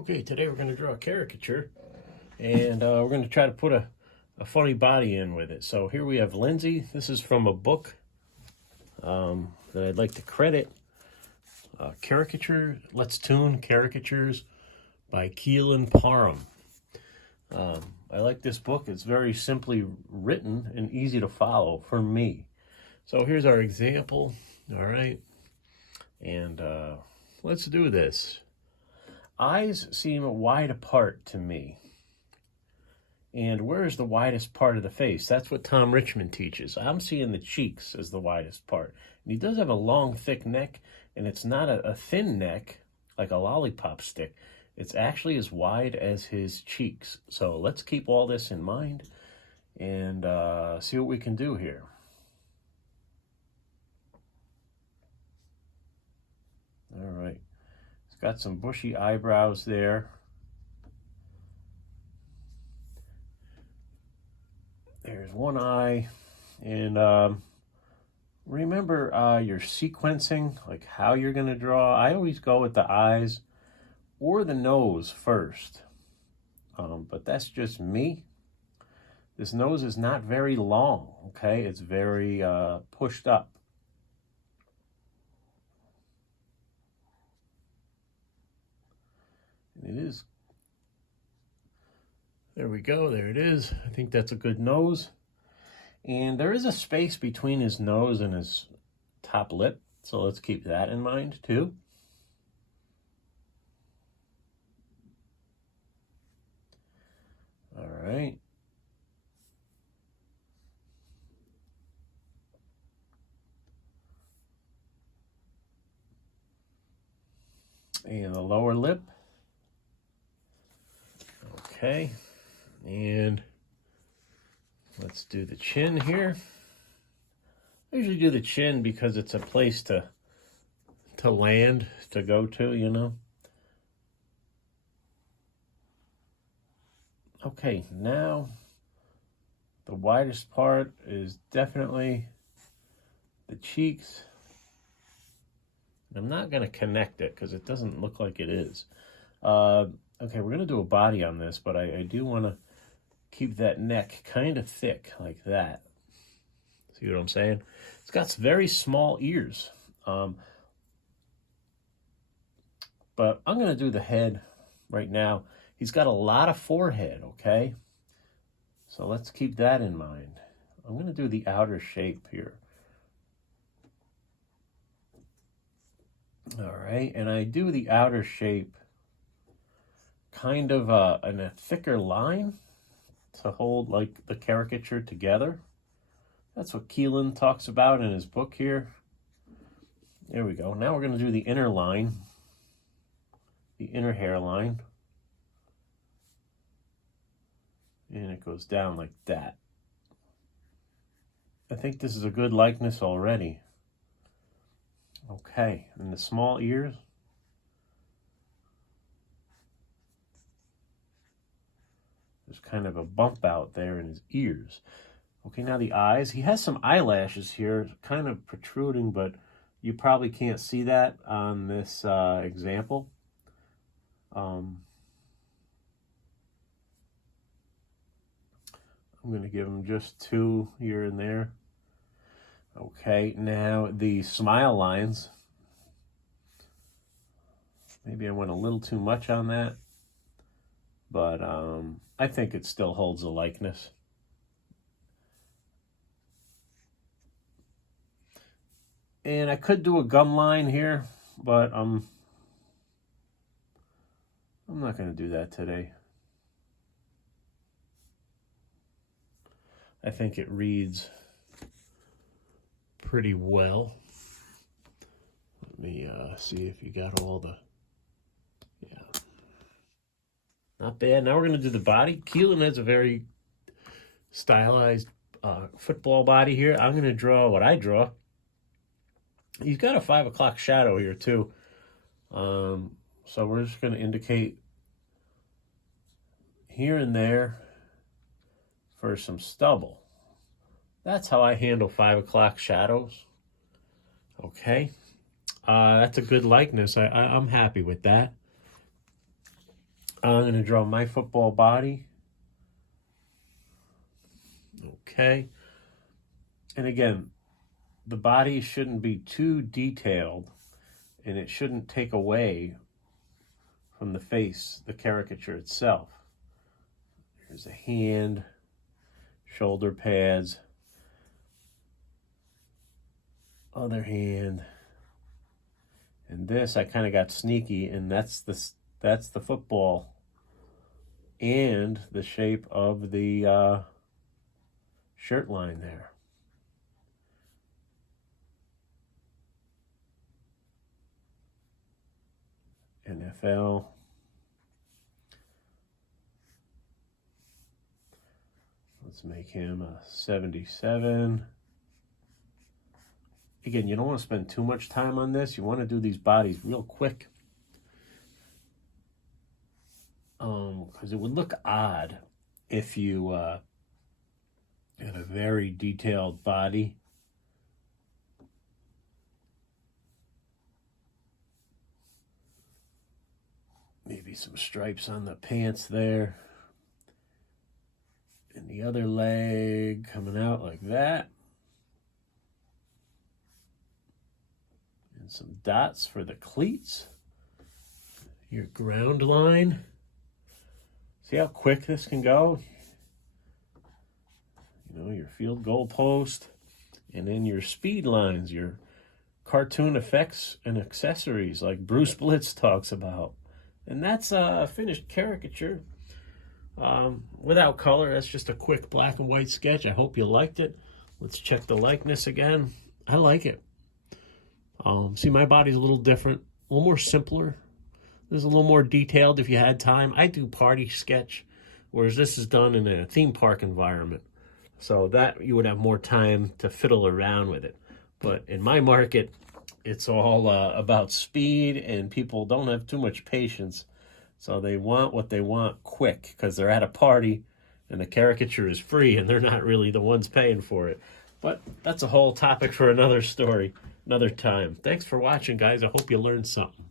Okay, today we're going to draw a caricature, and we're going to try to put a funny body in with it. So here we have Lindsay. This is from a book that I'd like to credit. Caricature, Let's Toon Caricatures by Keelan Parham. I like this book. It's very simply written and easy to follow for me. So here's our example, all right? And let's do this. Eyes seem wide apart to me. And where is the widest part of the face? That's what Tom Richmond teaches. I'm seeing the cheeks as the widest part. And he does have a long, thick neck, and it's not a thin neck like a lollipop stick. It's actually as wide as his cheeks. So let's keep all this in mind and see what we can do here. All right. Got some bushy eyebrows there. There's one eye. And remember your sequencing, like how you're going to draw. I always go with the eyes or the nose first. But that's just me. This nose is not very long, okay? It's very pushed up. It is. There we go. There it is. I think that's a good nose. And there is a space between his nose and his top lip. So let's keep that in mind too. All right. And the lower lip. Okay, and let's do the chin here. I usually do the chin because it's a place to land, to go to, you know. Okay, now the widest part is definitely the cheeks. I'm not going to connect it because it doesn't look like it is. Okay, we're going to do a body on this, but I do want to keep that neck kind of thick like that. See what I'm saying? It's got very small ears. But I'm going to do the head right now. He's got a lot of forehead, okay? So let's keep that in mind. I'm going to do the outer shape here. All right, and I do the outer shape kind of in a thicker line to hold like the caricature together. That's what Keelan talks about in his book here. There we go. Now we're going to do the inner line, the inner hairline. And it goes down like that. I think this is a good likeness already. Okay, and the small ears. There's kind of a bump out there in his ears. Okay, now the eyes. He has some eyelashes here, kind of protruding, but you probably can't see that on this example. I'm going to give him just two here and there. Okay, now the smile lines. Maybe I went a little too much on that, but I think it still holds a likeness. And I could do a gum line here, but I'm not going to do that today. I think it reads pretty well. Let me see if you got all the... Yeah. Not bad. Now we're going to do the body. Keelan has a very stylized football body here. I'm going to draw what I draw. He's got a 5 o'clock shadow here too. So we're just going to indicate here and there for some stubble. That's how I handle 5 o'clock shadows. Okay. That's a good likeness. I'm happy with that. I'm going to draw my football body. Okay. And again, the body shouldn't be too detailed, and it shouldn't take away from the face, the caricature itself. There's a hand, shoulder pads, other hand, and this I kind of got sneaky, and that's the football and the shape of the shirt line there. NFL. Let's make him a 77. Again, you don't want to spend too much time on this. You want to do these bodies real quick. Because it would look odd if you had a very detailed body. Maybe some stripes on the pants there. And the other leg coming out like that. And some dots for the cleats. Your ground line. See how quick this can go? You know, your field goal post. And then your speed lines, your cartoon effects and accessories like Bruce Blitz talks about. And that's a finished caricature. Without color, that's just a quick black and white sketch. I hope you liked it. Let's check the likeness again. I like it. See, my body's a little different, a little more simpler. This is a little more detailed if you had time. I do party sketch, whereas this is done in a theme park environment. So that you would have more time to fiddle around with it. But in my market, it's all about speed, and people don't have too much patience. So they want what they want quick because they're at a party and the caricature is free and they're not really the ones paying for it. But that's a whole topic for another story, another time. Thanks for watching, guys. I hope you learned something.